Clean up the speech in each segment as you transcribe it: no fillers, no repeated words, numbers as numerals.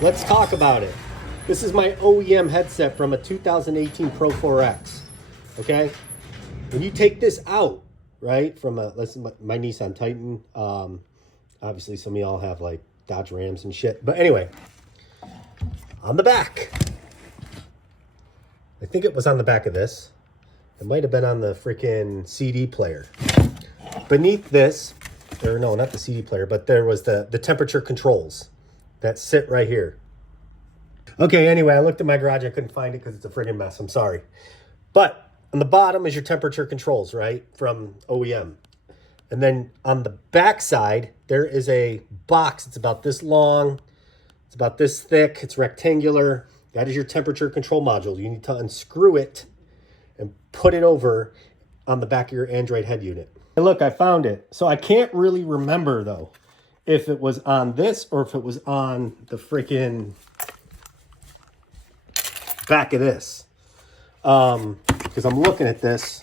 Let's talk about it. This is my OEM headset from a 2018 Pro 4X. Okay? When you take this out, right, from my Nissan Titan, obviously some of y'all have like Dodge Rams and shit. But anyway, on the back, I think it was on the back of this. It might have been on the freaking CD player. Beneath this, or no, not the CD player, but there was the temperature controls that sit right here. Okay, anyway, I looked in my garage. I couldn't find it because it's a friggin' mess. I'm sorry. But on the bottom is your temperature controls, right, from OEM. And then on the back side, there is a box. It's about this long. It's about this thick. It's rectangular. That is your temperature control module. You need to unscrew it and put it over on the back of your Android head unit. And look, I found it. So I can't really remember, though, if it was on this or if it was on the freaking back of this. Because I'm looking at this.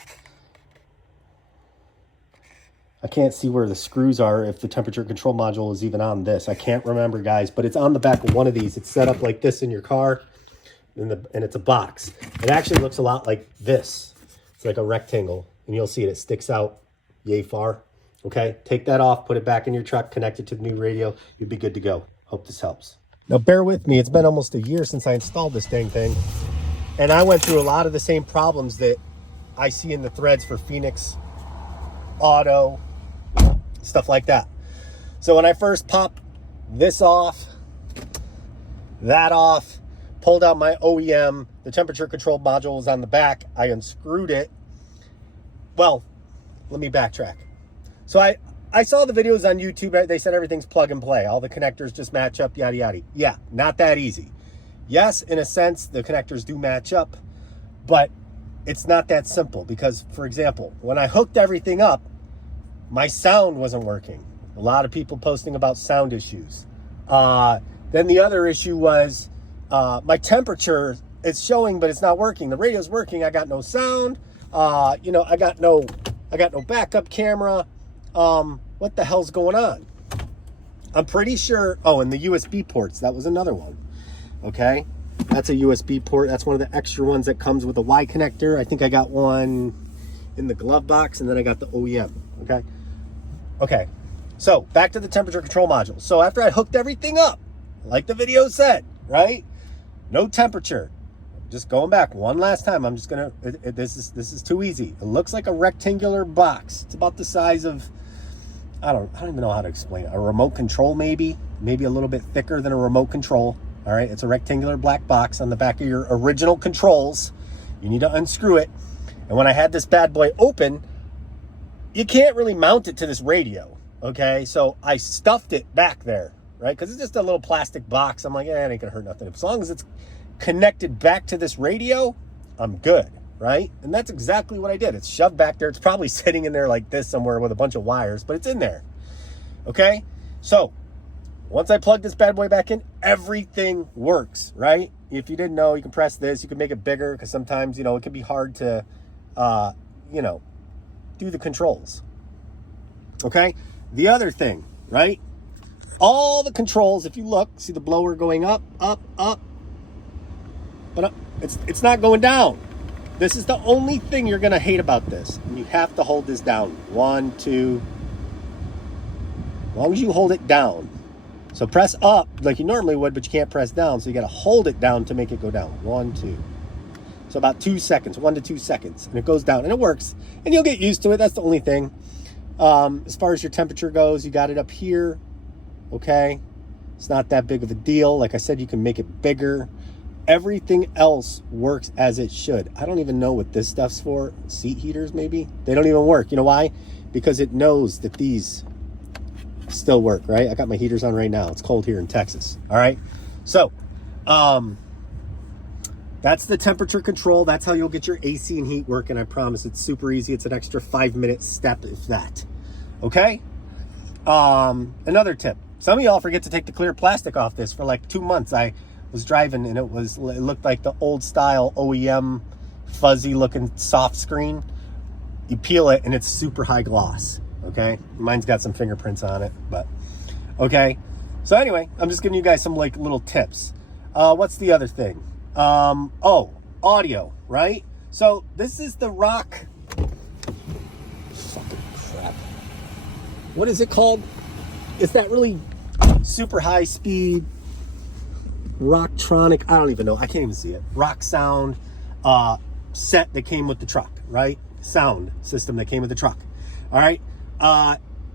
I can't see where the screws are if the temperature control module is even on this. I can't remember, guys, but it's on the back of one of these. It's set up like this in your car, and it's a box. It actually looks a lot like this. It's like a rectangle, and you'll see it. It sticks out yay far. Okay, take that off, put it back in your truck, connect it to the new radio. You'll be good to go. Hope this helps. Now, bear with me. It's been almost a year since I installed this dang thing, and I went through a lot of the same problems that I see in the threads for Pheonix, Auto, stuff like that. So when I first popped this off, that off, pulled out my OEM, the temperature control module was on the back. I unscrewed it. Well, let me backtrack. So I saw the videos on YouTube. They said everything's plug and play. All the connectors just match up, yada, yada. Yeah, not that easy. Yes, in a sense, the connectors do match up, but it's not that simple because, for example, when I hooked everything up, my sound wasn't working. A lot of people posting about sound issues. Then the other issue was my temperature. It's showing, but it's not working. The radio's working. I got no sound. I got no backup camera. What the hell's going on? I'm pretty sure. Oh, and the USB ports. That was another one. Okay. That's a USB port. That's one of the extra ones that comes with a Y connector. I think I got one in the glove box, and then I got the OEM. Okay. So back to the temperature control module. So after I hooked everything up, like the video said, right? No temperature. Just going back one last time. I'm just gonna. This is too easy. It looks like a rectangular box. It's about the size of, I don't even know how to explain it. A remote control, maybe a little bit thicker than a remote control. All right, it's a rectangular black box on the back of your original controls. You need to unscrew it. And when I had this bad boy open, you can't really mount it to this radio. Okay, so I stuffed it back there, right? Because it's just a little plastic box. I'm like, it ain't gonna hurt nothing. As long as it's connected back to this radio, I'm good, right? And that's exactly what I did. It's shoved back there. It's probably sitting in there like this somewhere with a bunch of wires, but it's in there. Okay, so once I plug this bad boy back in, everything works, right? If you didn't know, you can press this. You can make it bigger because sometimes, it can be hard to, do the controls. Okay, the other thing, right? All the controls, if you look, see the blower going up, up, up, but it's not going down. This is the only thing you're gonna hate about this. And you have to hold this down. 1, 2. As long as you hold it down. So press up like you normally would, but you can't press down. So you gotta hold it down to make it go down. 1, 2. So about 2 seconds, 1 to 2 seconds. And it goes down and it works. And you'll get used to it. That's the only thing. As far as your temperature goes, you got it up here. Okay. It's not that big of a deal. Like I said, you can make it bigger. Everything else works as it should. I don't even know what this stuff's for. Seat heaters, maybe? They don't even work. You know why? Because it knows that these still work, right? I got my heaters on right now. It's cold here in Texas. All right. So, that's the temperature control. That's how you'll get your AC and heat working. I promise it's super easy. It's an extra 5-minute step, if that. Okay. Another tip. Some of y'all forget to take the clear plastic off this. For like 2 months, I was driving and it looked like the old style OEM fuzzy looking soft screen. You peel it and it's super high gloss. Okay, mine's got some fingerprints on it, but okay. So anyway, I'm just giving you guys some like little tips. What's the other thing? Oh, audio, right? So this is the Rock. Fucking crap. What is it called? It's that really super high speed Rocktronic. I don't even know. I can't even see it. Rock sound set that came with the truck, right? Sound system that came with the truck. All right.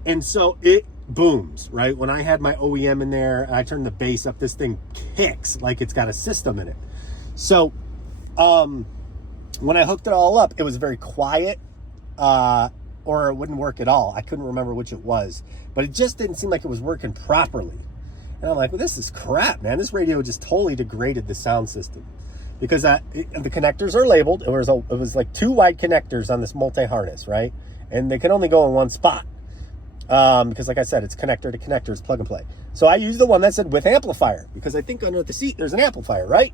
And so it booms, right? When I had my OEM in there and I turned the bass up, this thing kicks like it's got a system in it. So when I hooked it all up, it was very quiet, or it wouldn't work at all. I couldn't remember which it was, but it just didn't seem like it was working properly. And I'm like, well, this is crap, man. This radio just totally degraded the sound system, because the connectors are labeled. It was like 2 wide connectors on this multi-harness, right? And they can only go in one spot. Because like I said, it's connector to connector, it's plug and play. So I used the one that said with amplifier, because I think under the seat there's an amplifier, right?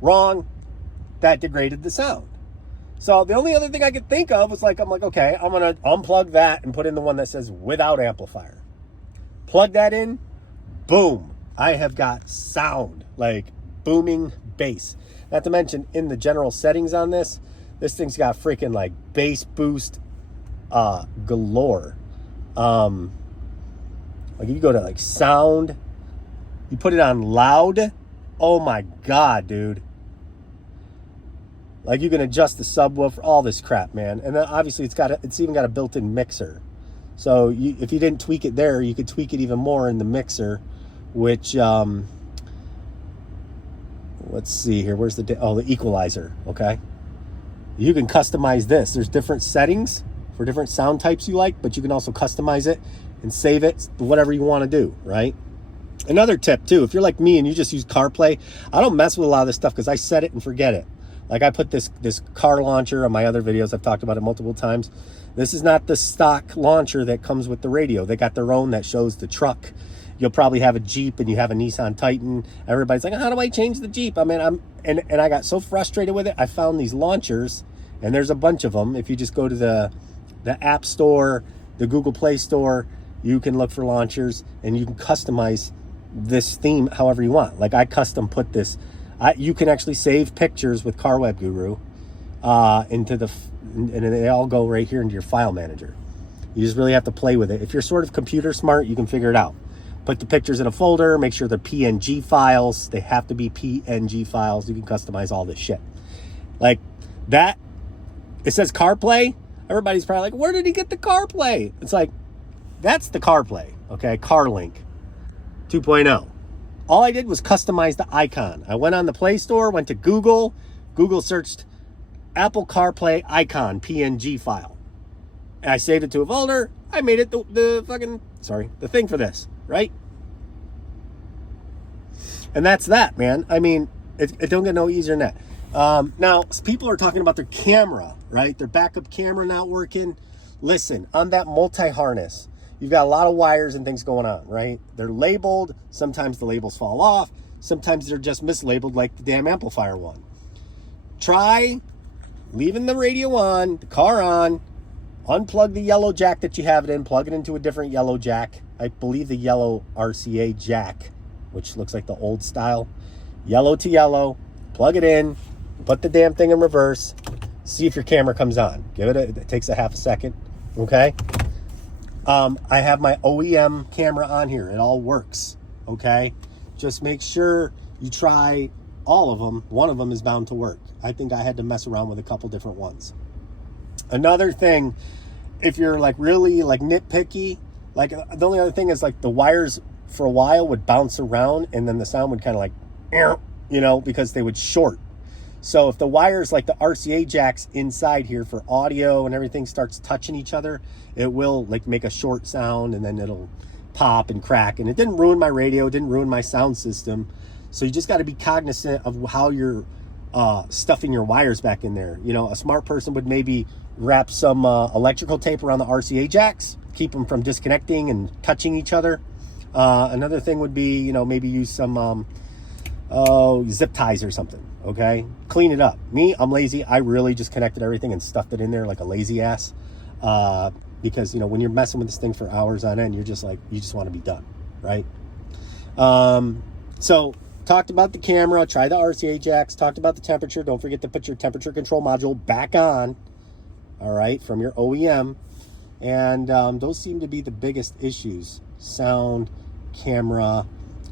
Wrong. That degraded the sound. So the only other thing I could think of was like, I'm like, okay, I'm going to unplug that and put in the one that says without amplifier. Plug that in. Boom. I have got sound, like booming bass. Not to mention in the general settings on this thing's got freaking like bass boost galore. Like if you go to like sound, you put it on loud. Oh my God, dude. Like you can adjust the subwoofer, all this crap, man. And then obviously it's even got a built-in mixer. So if you didn't tweak it there, you could tweak it even more in the mixer, which, let's see here. Where's the equalizer. Okay. You can customize this. There's different settings for different sound types you like, but you can also customize it and save it, whatever you want to do, right? Another tip too, if you're like me and you just use CarPlay, I don't mess with a lot of this stuff because I set it and forget it. Like I put this car launcher on my other videos. I've talked about it multiple times. This is not the stock launcher that comes with the radio. They got their own that shows the truck. You'll probably have a Jeep and you have a Nissan Titan. Everybody's like, how do I change the Jeep? I mean, and I got so frustrated with it. I found these launchers, and there's a bunch of them. If you just go to the App Store, the Google Play Store, you can look for launchers and you can customize this theme however you want. Like I custom put this. You can actually save pictures with Car Web Guru and they all go right here into your file manager. You just really have to play with it. If you're sort of computer smart, you can figure it out. Put the pictures in a folder, make sure they're PNG files. They have to be PNG files. You can customize all this shit. Like that, it says CarPlay. Everybody's probably like, where did he get the CarPlay? It's like, that's the CarPlay, okay? CarLink 2.0. All I did was customize the icon. I went on the Play Store, went to Google searched Apple CarPlay icon PNG file. And I saved it to a folder. I made it the thing for this, right? And that's that, man. I mean, it don't get no easier than that. Now, people are talking about their camera, right? Their backup camera not working. Listen, on that multi-harness, you've got a lot of wires and things going on, right? They're labeled. Sometimes the labels fall off. Sometimes they're just mislabeled, like the damn amplifier one. Try leaving the radio on, the car on, unplug the yellow jack that you have it in, plug it into a different yellow jack. I believe the yellow RCA jack, which looks like the old style. Yellow to yellow, plug it in, put the damn thing in reverse, see if your camera comes on. It takes a half a second, okay? I have my OEM camera on here. It all works, okay? Just make sure you try all of them. One of them is bound to work. I think I had to mess around with a couple different ones. Another thing, if you're like really like nitpicky, like the only other thing is like the wires for a while would bounce around and then the sound would kind of like, you know, because they would short. So if the wires, like the RCA jacks inside here for audio and everything starts touching each other, it will like make a short sound and then it'll pop and crack. And it didn't ruin my radio, it didn't ruin my sound system. So you just got to be cognizant of how you're stuffing your wires back in there. You know, a smart person would maybe wrap some electrical tape around the RCA jacks, keep them from disconnecting and touching each other. Another thing would be, you know, maybe use some zip ties or something. Okay, clean it up. Me, I'm lazy. I really just connected everything and stuffed it in there like a lazy ass. Because, you know, when you're messing with this thing for hours on end, you're just like, you just want to be done, right? So talked about the camera, tried the RCA jacks, talked about the temperature. Don't forget to put your temperature control module back on, all right, from your OEM. And those seem to be the biggest issues: sound, camera.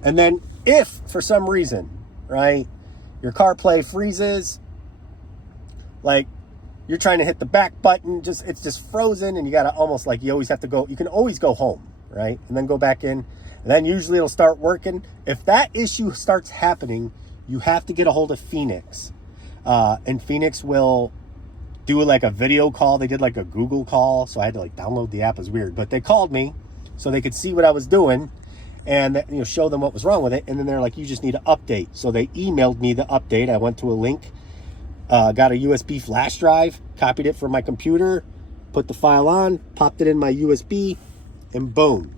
And then if for some reason, right, your CarPlay freezes, like you're trying to hit the back button, it's just frozen, and you gotta almost, like, you always have to go, you can always go home, right, and then go back in, and then usually it'll start working. If that issue starts happening, you have to get a hold of Pheonix, and Pheonix will do like a video call. They did like a Google call, so I had to like download the app. It was weird, but they called me so they could see what I was doing and, you know, show them what was wrong with it. And then they're like, you just need to update. So they emailed me the update. I went to a link, got a USB flash drive, copied it from my computer, put the file on, popped it in my USB, and boom,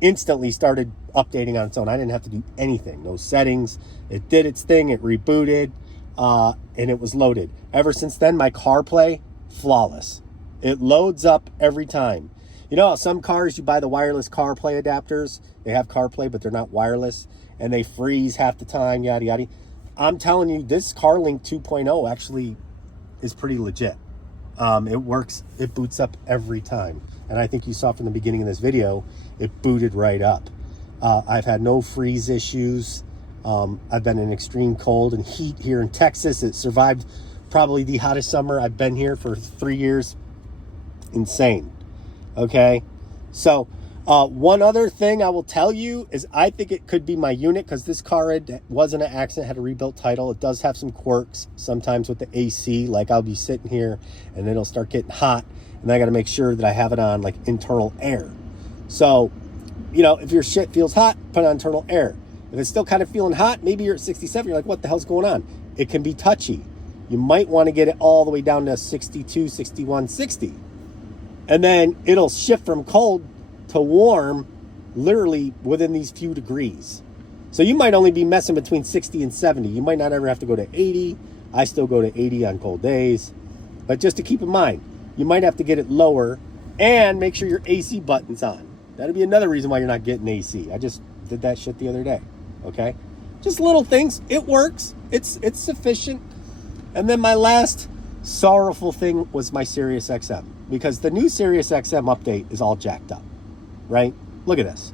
instantly started updating on its own. I didn't have to do anything, no settings. It did its thing, it rebooted, and it was loaded. Ever since then, my CarPlay, flawless. It loads up every time. You know how some cars, you buy the wireless CarPlay adapters, they have CarPlay, but they're not wireless, and they freeze half the time, yada, yada. I'm telling you, this CarLink 2.0 actually is pretty legit. It works, it boots up every time. And I think you saw from the beginning of this video, it booted right up. I've had no freeze issues. I've been in extreme cold and heat here in Texas. It survived probably the hottest summer I've been here for 3 years. Insane. Okay. So one other thing I will tell you is I think it could be my unit, because this car was in an accident, had a rebuilt title. It does have some quirks sometimes with the AC. Like I'll be sitting here and it'll start getting hot, and I got to make sure that I have it on like internal air. So, you know, if your shit feels hot, put it on internal air. If it's still kind of feeling hot, maybe you're at 67, you're like, what the hell's going on? It can be touchy. You might want to get it all the way down to 62, 61, 60. And then it'll shift from cold to warm literally within these few degrees. So you might only be messing between 60 and 70. You might not ever have to go to 80. I still go to 80 on cold days. But just to keep in mind, you might have to get it lower and make sure your AC button's on. That'll be another reason why you're not getting AC. I just did that shit the other day. Okay? Just little things. It works. It's sufficient. And then my last sorrowful thing was my Sirius XM, because the new Sirius XM update is all jacked up, right? Look at this.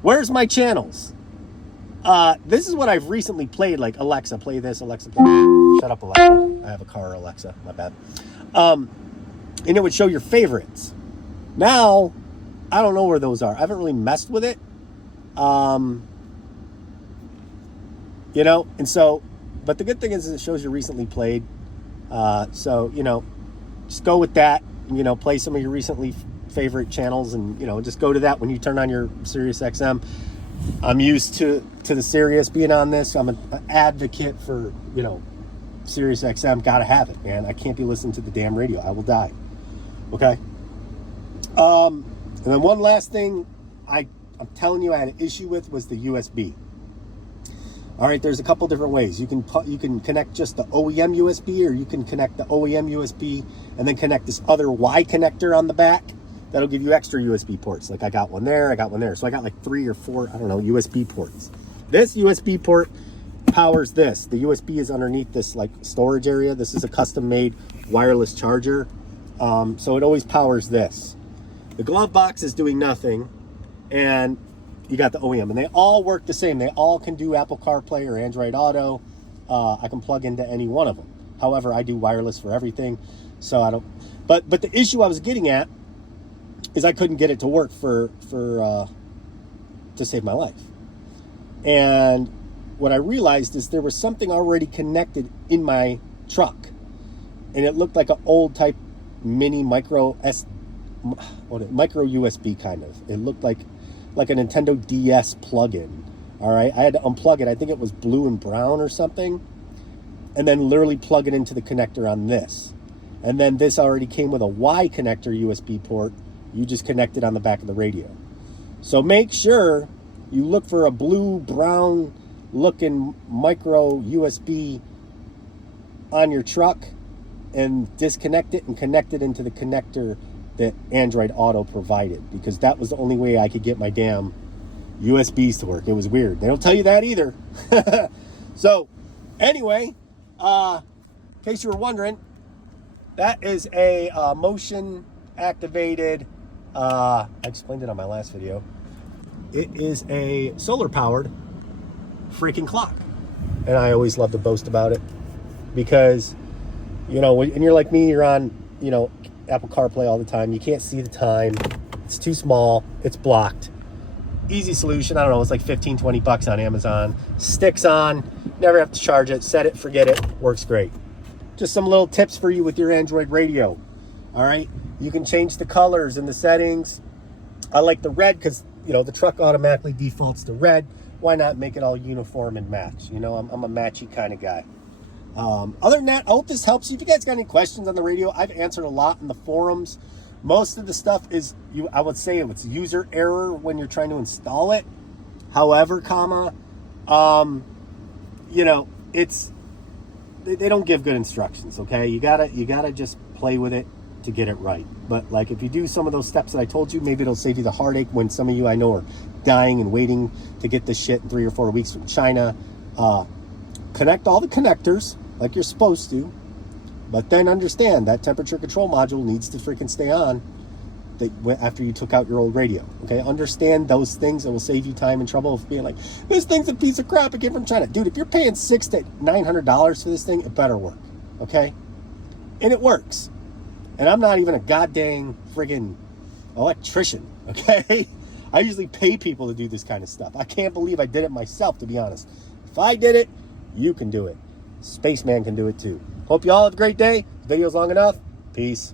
Where's my channels? This is what I've recently played, like Alexa, play this, Alexa, play this. Shut up, Alexa. I have a car, Alexa, my bad. And it would show your favorites. Now, I don't know where those are. I haven't really messed with it. You know, and so, but the good thing is it shows you recently played. So, you know, just go with that, you know, play some of your recently favorite channels, and, you know, just go to that when you turn on your Sirius XM. I'm used to the Sirius being on this. I'm an advocate for, you know, Sirius XM. Gotta have it, man. I can't be listening to the damn radio. I will die. Okay. And then one last thing I'm telling you I had an issue with was the USB. All right, there's a couple different ways. You can connect just the OEM USB, or you can connect the OEM USB and then connect this other Y connector on the back. That'll give you extra USB ports. Like I got one there, I got one there. So I got like 3 or 4, I don't know, USB ports. This USB port powers this. The USB is underneath this like storage area. This is a custom made wireless charger. So it always powers this. The glove box is doing nothing, and you got the OEM, and they all work the same. They all can do Apple CarPlay or Android Auto. I can plug into any one of them. However, I do wireless for everything, so I don't. But the issue I was getting at is I couldn't get it to work to save my life. And what I realized is there was something already connected in my truck, and it looked like an old type mini micro USB kind of. It looked like a Nintendo DS plug-in. All right, I had to unplug it. I think it was blue and brown or something, and then literally plug it into the connector on this. And then this already came with a Y connector USB port. You just connect it on the back of the radio. So make sure you look for a blue brown looking micro USB on your truck and disconnect it and connect it into the connector that Android Auto provided, because that was the only way I could get my damn USBs to work. It was weird. They don't tell you that either. So anyway, in case you were wondering, that is a motion activated, I explained it on my last video. It is a solar powered freaking clock. And I always love to boast about it because, you know, when you're like me, you're on, you know, Apple CarPlay all the time. You can't see the time. It's too small. It's blocked. Easy solution. I don't know. It's like 15, 20 bucks on Amazon. Sticks on. Never have to charge it. Set it, forget it. Works great. Just some little tips for you with your Android radio. All right. You can change the colors and the settings. I like the red because, you know, the truck automatically defaults to red. Why not make it all uniform and match? You know, I'm a matchy kind of guy. Other than that, I hope this helps you. If you guys got any questions on the radio, I've answered a lot in the forums. Most of the stuff is, I would say it's user error when you're trying to install it. However, you know, they don't give good instructions, okay? You gotta just play with it to get it right. But like if you do some of those steps that I told you, maybe it'll save you the heartache when some of you I know are dying and waiting to get this shit in 3 or 4 weeks from China. Connect all the connectors like you're supposed to, but then understand that temperature control module needs to freaking stay on after you took out your old radio. Okay, understand those things. It will save you time and trouble of being like, this thing's a piece of crap. It came from China. Dude, if you're paying $600 to $900 for this thing, it better work. Okay, and it works. And I'm not even a goddamn friggin' electrician. Okay, I usually pay people to do this kind of stuff. I can't believe I did it myself, to be honest. If I did it, you can do it. Spaceman can do it too. Hope you all have a great day. The video's long enough. Peace.